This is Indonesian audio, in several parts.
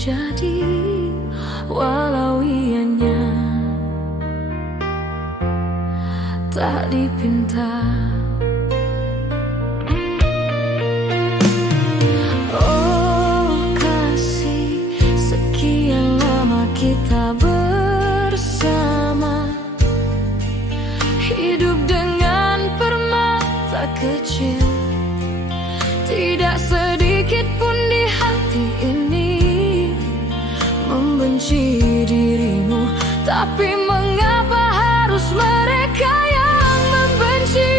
terjadi, walau ianya tak dipinta. Oh kasih, sekian lama kita bersama, hidup dengan permata kecil. Tidak sedikit pun di hati ini membenci dirimu, tapi mengapa harus mereka yang membenci?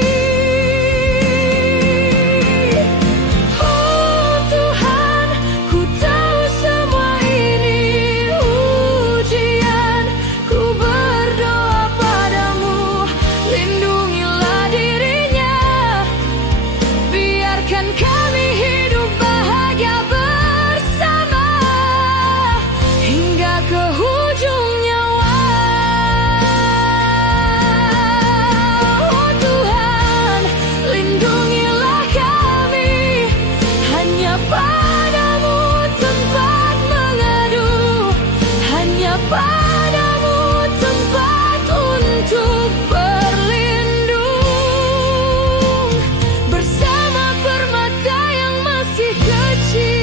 Oh Tuhan, ku tahu semua ini ujian. Ku berdoa padamu, lindungilah dirinya, biarkan kami hidup bahagia bersama hingga ke ujung nyawa. Oh Tuhan, lindungilah kami, hanya padamu tempat mengadu, hanya padamu tempat untuk berlindung, bersama permata yang masih kecil.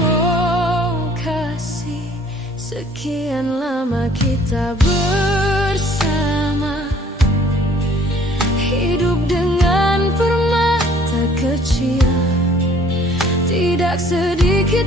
Oh kasih, sekian lama kita bersama, hidup dengan permata kecil. Tidak sedikit